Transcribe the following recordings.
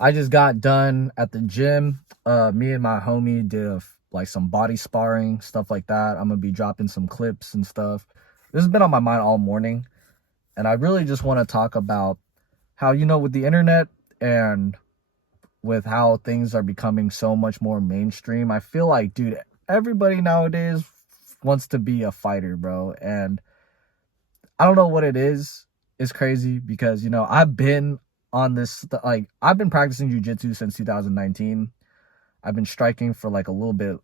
I just got done at the gym. Me and my homie did like some body sparring, stuff like that. I'm gonna be dropping some clips and stuff. This has been on my mind all morning, and I really just want to talk about how, with the internet and with how things are becoming so much more mainstream. I feel like, dude, everybody nowadays wants to be a fighter, bro. And I don't know what it is. It's crazy because, I've been on this, like, I've been practicing jujitsu since 2019. I've been striking for like a little bit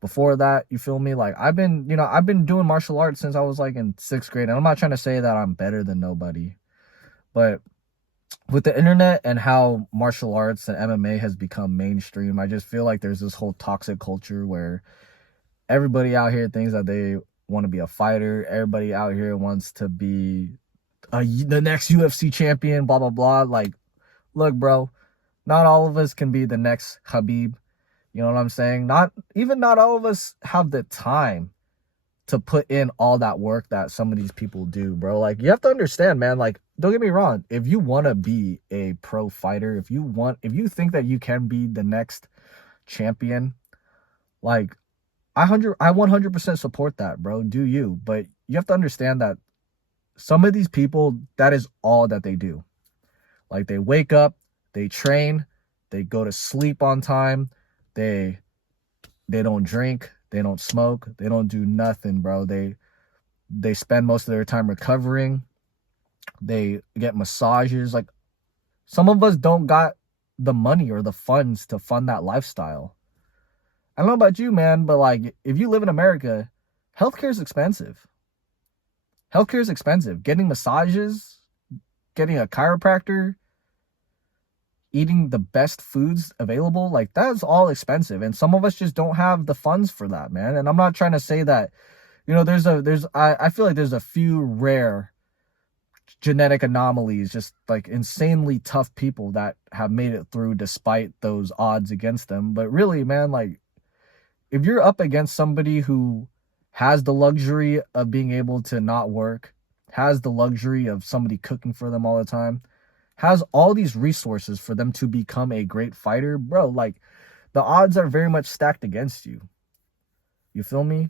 before that. You feel me? Like, I've been doing martial arts since I was like in sixth grade. And I'm not trying to say that I'm better than nobody, but with the internet and how martial arts and MMA has become mainstream, I just feel like there's this whole toxic culture where everybody out here thinks that they want to be a fighter. Everybody out here wants to be the next UFC champion, blah, blah, blah. Like, look, bro, not all of us can be the next Habib. You know what I'm saying? Not all of us have the time to put in all that work that some of these people do, bro. Like, you have to understand, man. Like, don't get me wrong. If you want to be a pro fighter, if you think that you can be the next champion, like, I 100% support that, bro. Do you? But you have to understand that some of these people, that is all that they do. Like, they wake up, they train, they go to sleep on time, they they don't drink, they don't smoke, they don't do nothing, bro. They spend most of their time recovering. They get massages. Like, some of us don't got the money or the funds to fund that lifestyle. I don't know about you, man, but like, if you live in America, healthcare is expensive. Healthcare is expensive. Getting massages, getting a chiropractor, eating the best foods available, like, that's all expensive. And some of us just don't have the funds for that, man. And I'm not trying to say that, I feel like there's a few rare genetic anomalies, just like insanely tough people that have made it through despite those odds against them. But really, man, like, if you're up against somebody who has the luxury of being able to not work, has the luxury of somebody cooking for them all the time, has all these resources for them to become a great fighter, bro, like, the odds are very much stacked against you. You feel me?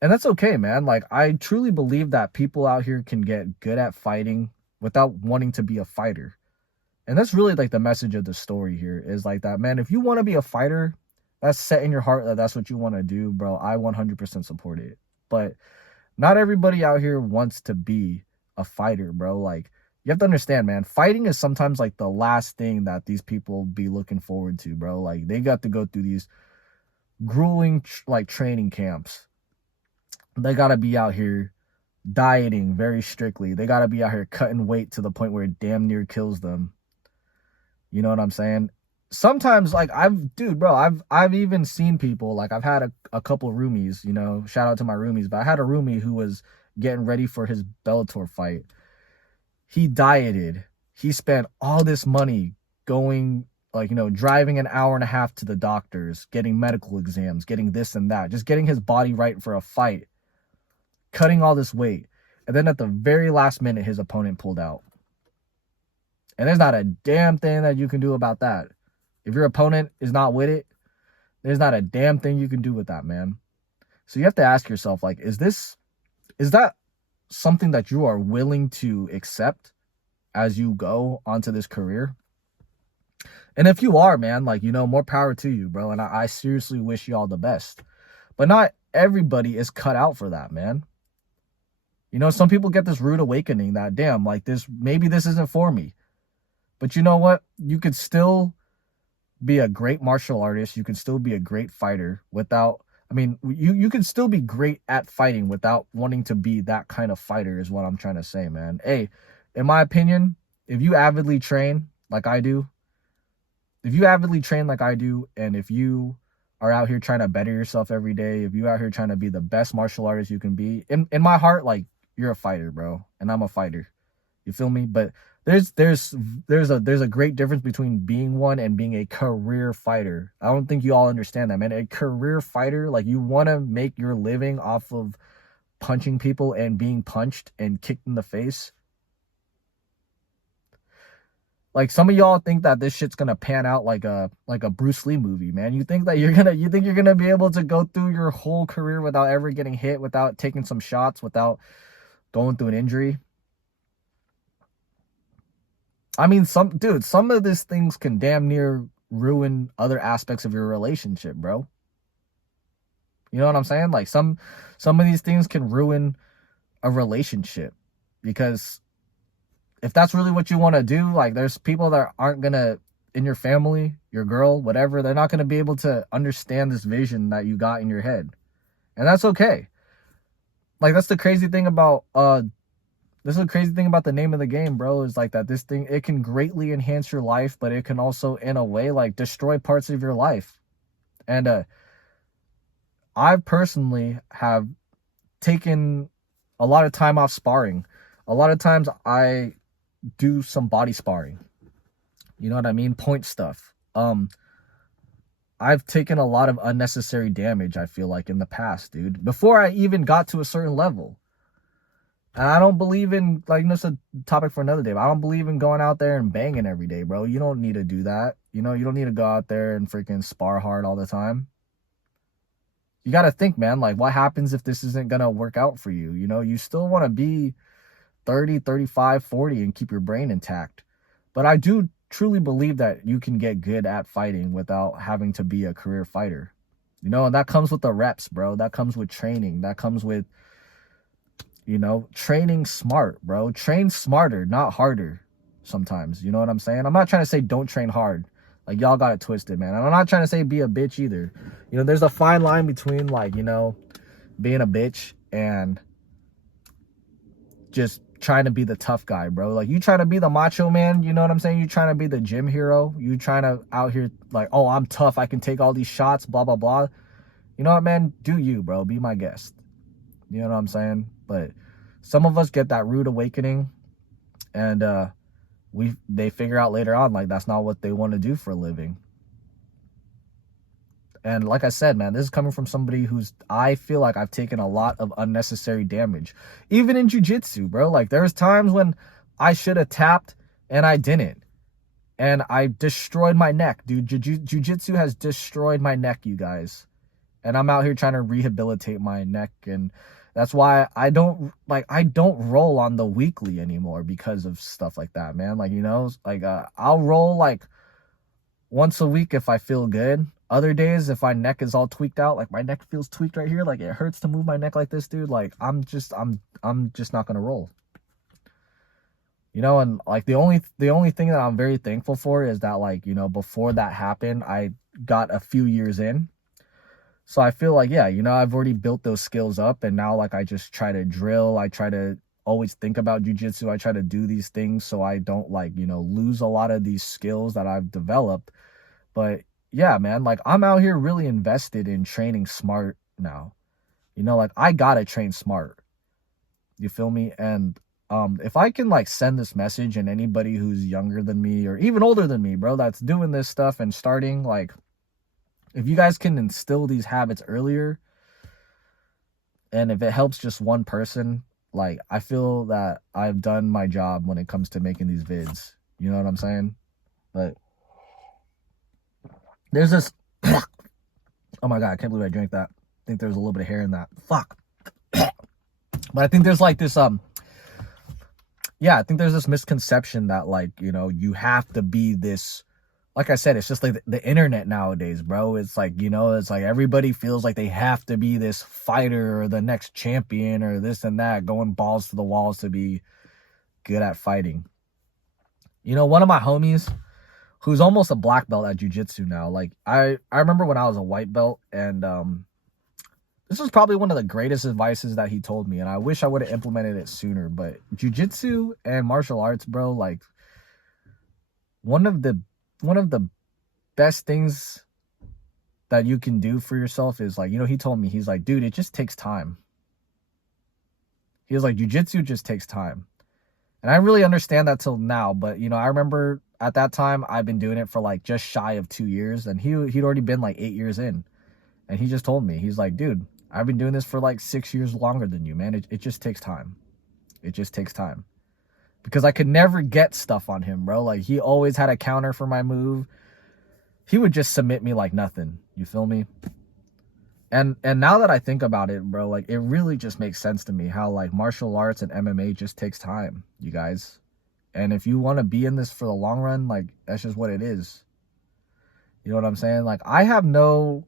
And that's okay, man. Like, I truly believe that people out here can get good at fighting without wanting to be a fighter. And that's really like the message of the story here is like that, man. If you want to be a fighter, that's set in your heart that that's what you want to do, bro. I 100% support it. But not everybody out here wants to be a fighter, bro. Like, you have to understand, man. Fighting is sometimes like the last thing that these people be looking forward to, bro. Like, they got to go through these grueling like training camps. They got to be out here dieting very strictly. They got to be out here cutting weight to the point where it damn near kills them. You know what I'm saying? Sometimes, like, I've even seen people, like, I've had a couple roomies, shout out to my roomies, but I had a roomie who was getting ready for his Bellator fight. He dieted. He spent all this money going, like, driving an hour and a half to the doctors, getting medical exams, getting this and that, just getting his body right for a fight, cutting all this weight. And then at the very last minute, his opponent pulled out. And there's not a damn thing that you can do about that. If your opponent is not with it, there's not a damn thing you can do with that, man. So you have to ask yourself, like, is that something that you are willing to accept as you go onto this career? And if you are, man, like, more power to you, bro. And I seriously wish you all the best. But not everybody is cut out for that, man. Some people get this rude awakening that, damn, like, maybe this isn't for me. But you know what? You could still be a great martial artist. You can still be a great fighter without, you can still be great at fighting without wanting to be that kind of fighter is what I'm trying to say, man. Hey, in my opinion, if you avidly train like I do, and if you are out here trying to better yourself every day, if you out here trying to be the best martial artist you can be, in my heart, like, you're a fighter, bro. And I'm a fighter. You feel me? But there's a great difference between being one and being a career fighter. I don't think you all understand that, man. A career fighter, like, you want to make your living off of punching people and being punched and kicked in the face. Like, some of y'all think that this shit's gonna pan out like a Bruce Lee movie, man. You think you're gonna be able to go through your whole career without ever getting hit, without taking some shots, without going through an injury? I mean, some of these things can damn near ruin other aspects of your relationship, bro. You know what I'm saying? Like, some of these things can ruin a relationship, because if that's really what you want to do, like, there's people that aren't gonna, in your family, your girl, whatever, they're not gonna be able to understand this vision that you got in your head, and that's okay. Like, that's the crazy thing about this is the crazy thing about the name of the game, bro, is like that this thing, it can greatly enhance your life, but it can also, in a way, like, destroy parts of your life. And I personally have taken a lot of time off sparring. A lot of times I do some body sparring. You know what I mean? Point stuff. I've taken a lot of unnecessary damage, I feel like, in the past, dude, before I even got to a certain level. And I don't believe in, like, that's a topic for another day, but I don't believe in going out there and banging every day, bro. You don't need to do that. You know, you don't need to go out there and freaking spar hard all the time. You got to think, man, like, what happens if this isn't going to work out for you? You know, you still want to be 30, 35, 40 and keep your brain intact. But I do truly believe that you can get good at fighting without having to be a career fighter. You know, and that comes with the reps, bro. That comes with training. That comes with, you know, training smart, bro. Train smarter, not harder sometimes. You know what I'm saying? I'm not trying to say don't train hard. Like, y'all got it twisted, man. And I'm not trying to say be a bitch either. You know, there's a fine line between, like, you know, being a bitch and just trying to be the tough guy, bro. Like, you trying to be the macho man, you know what I'm saying? You trying to be the gym hero. You trying to out here like, oh, I'm tough, I can take all these shots, blah, blah, blah. You know what, man? Do you, bro. Be my guest. You know what I'm saying? But some of us get that rude awakening, and they figure out later on, like, that's not what they want to do for a living. And like I said, man, this is coming from somebody I feel like I've taken a lot of unnecessary damage. Even in jiu-jitsu, bro. Like, there's times when I should have tapped and I didn't. And I destroyed my neck, dude. Jiu-jitsu has destroyed my neck, you guys. And I'm out here trying to rehabilitate my neck. And that's why I don't roll on the weekly anymore because of stuff like that, man. Like, you know, like, I'll roll like once a week if I feel good. Other days, if my neck is all tweaked out, like my neck feels tweaked right here, like it hurts to move my neck like this, dude, like I'm just not gonna roll. You know, and like the only thing that I'm very thankful for is that, like, you know, before that happened, I got a few years in. So I feel like, yeah, you know, I've already built those skills up, and now, like, I just try to drill. I try to always think about jiu-jitsu. I try to do these things so I don't, like, you know, lose a lot of these skills that I've developed. But yeah, man, like, I'm out here really invested in training smart now. You know, like, I gotta train smart. You feel me? And if I can, like, send this message, and anybody who's younger than me or even older than me, bro, that's doing this stuff and starting, like, if you guys can instill these habits earlier, and if it helps just one person, like, I feel that I've done my job when it comes to making these vids. You know what I'm saying? But there's this oh my god, I can't believe I drank that. I think there's a little bit of hair in that. Fuck. But I think there's like this I think there's this misconception that, like, you know, you have to be this, like I said, it's just like the internet nowadays, bro. It's like, you know, it's like everybody feels like they have to be this fighter or the next champion or this and that, going balls to the walls to be good at fighting. You know, one of my homies, who's almost a black belt at jiu-jitsu now, like, I remember when I was a white belt, and this was probably one of the greatest advices that he told me, and I wish I would have implemented it sooner. But jiu-jitsu and martial arts, bro, like, one of the best things that you can do for yourself is, like, you know, he told me, he's like, dude, it just takes time. He was like, jiu-jitsu just takes time. And I really understand that till now, but, you know, I remember at that time, I've been doing it for, like, just shy of 2 years, and he'd already been, like, 8 years in. And he just told me, he's like, dude, I've been doing this for, like, 6 years longer than you, man. It just takes time. It just takes time. because I could never get stuff on him, bro. Like, he always had a counter for my move. He would just submit me like nothing. You feel me? And now that I think about it, bro, like, it really just makes sense to me how, like, martial arts and MMA just takes time, you guys. And if you want to be in this for the long run, like, that's just what it is. You know what I'm saying? Like, I have no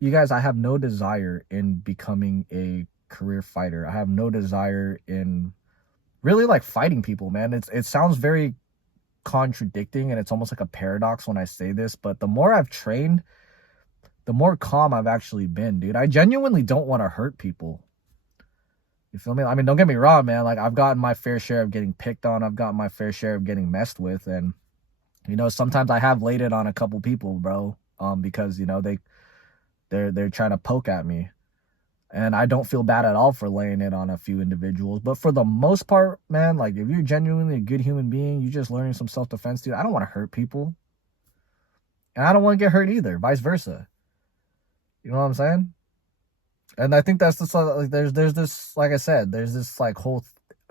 desire in becoming a career fighter. I have no desire in really, like, fighting people, man. It sounds very contradicting, and it's almost like a paradox when I say this, but the more I've trained, the more calm I've actually been, dude. I genuinely don't want to hurt people. You feel me? I mean, don't get me wrong, man. Like, I've gotten my fair share of getting picked on. I've gotten my fair share of getting messed with. And, you know, sometimes I have laid it on a couple people, bro. Because, you know, they're trying to poke at me. And I don't feel bad at all for laying it on a few individuals. But for the most part, man, like, if you're genuinely a good human being, you're just learning some self-defense, dude. I don't want to hurt people. And I don't want to get hurt either, vice versa. You know what I'm saying? And I think that's just like, there's this, like I said, there's this like whole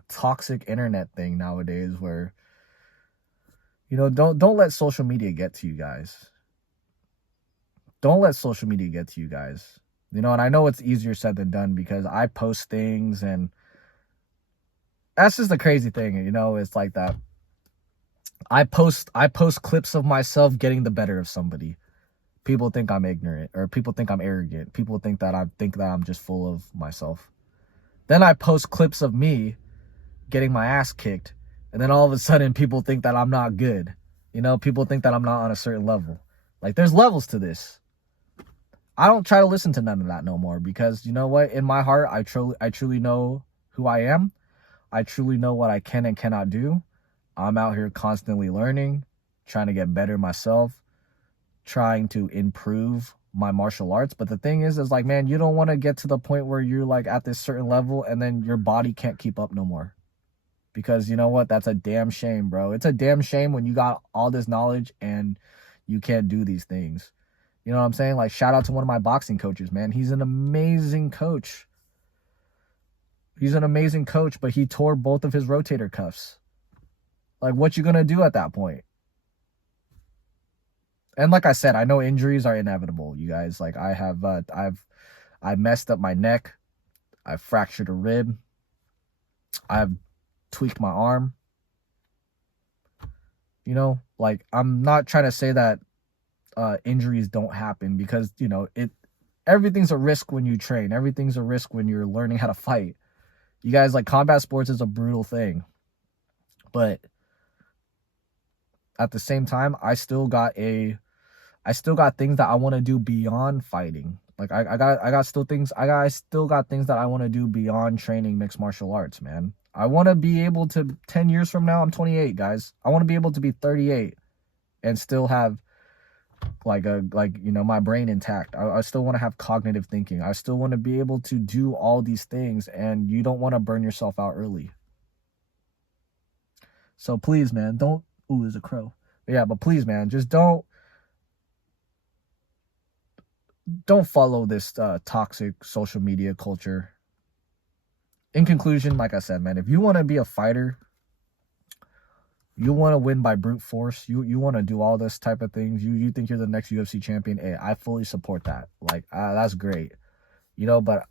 toxic internet thing nowadays where, you know, don't let social media get to you guys. Don't let social media get to you guys. You know, and I know it's easier said than done because I post things, and that's just the crazy thing, you know, it's like that. I post clips of myself getting the better of somebody. People think I'm ignorant, or people think I'm arrogant. People think that I'm just full of myself. Then I post clips of me getting my ass kicked, and then all of a sudden people think that I'm not good. You know, people think that I'm not on a certain level. Like, there's levels to this. I don't try to listen to none of that no more, because you know what? In my heart, I truly know who I am. I truly know what I can and cannot do. I'm out here constantly learning, trying to get better myself, trying to improve my martial arts. But the thing is like, man, you don't want to get to the point where you're like at this certain level and then your body can't keep up no more. Because you know what? That's a damn shame, bro. It's a damn shame when you got all this knowledge and you can't do these things. You know what I'm saying? Like, shout out to one of my boxing coaches, man. He's an amazing coach. He's an amazing coach, but he tore both of his rotator cuffs. Like, what you gonna do at that point? And like I said, I know injuries are inevitable, you guys. Like, I messed up my neck. I fractured a rib. I've tweaked my arm. You know, like, I'm not trying to say that injuries don't happen, because, you know, everything's a risk when you train. Everything's a risk when you're learning how to fight. You guys, like, combat sports is a brutal thing. But at the same time, I still got things that I want to do beyond fighting. Like, I still got things that I want to do beyond training mixed martial arts, man. I want to be able to, 10 years from now, I'm 28, guys. I want to be able to be 38 and still have you know, my brain intact. I still want to have cognitive thinking. I still want to be able to do all these things, and you don't want to burn yourself out early. So please, man, don't, ooh, there's a crow. But yeah, but please, man, just don't follow this toxic social media culture. In conclusion, like I said, man, if you want to be a fighter, you want to win by brute force, you want to do all this type of things, you think you're the next UFC champion, hey, I fully support that. Like, that's great. You know, but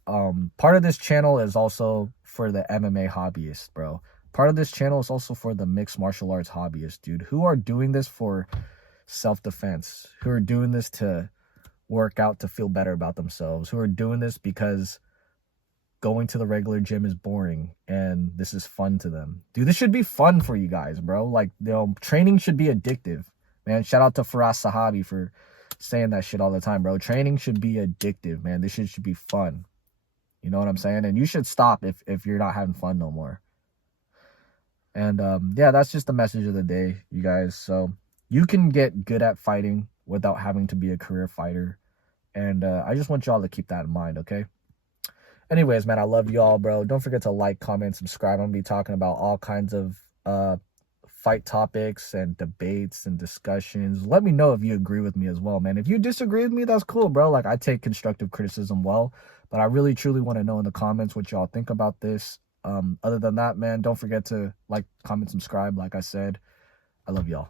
part of this channel is also for the MMA hobbyists, bro. Part of this channel is also for the mixed martial arts hobbyists, dude, who are doing this for self-defense, who are doing this to work out, to feel better about themselves, who are doing this because going to the regular gym is boring and this is fun to them. Dude, this should be fun for you guys, bro. Like, you know, training should be addictive, man. Shout out to Faraz Sahabi for saying that shit all the time, bro. Training should be addictive, man. This shit should be fun. You know what I'm saying? And you should stop if you're not having fun no more. And yeah, that's just the message of the day, you guys. So you can get good at fighting without having to be a career fighter. And I just want y'all to keep that in mind, okay? Anyways, man, I love y'all, bro. Don't forget to like, comment, subscribe. I'm going to be talking about all kinds of fight topics and debates and discussions. Let me know if you agree with me as well, man. If you disagree with me, that's cool, bro. Like, I take constructive criticism well. But I really, truly want to know in the comments what y'all think about this. Other than that, man, don't forget to like, comment, subscribe. Like I said, I love y'all.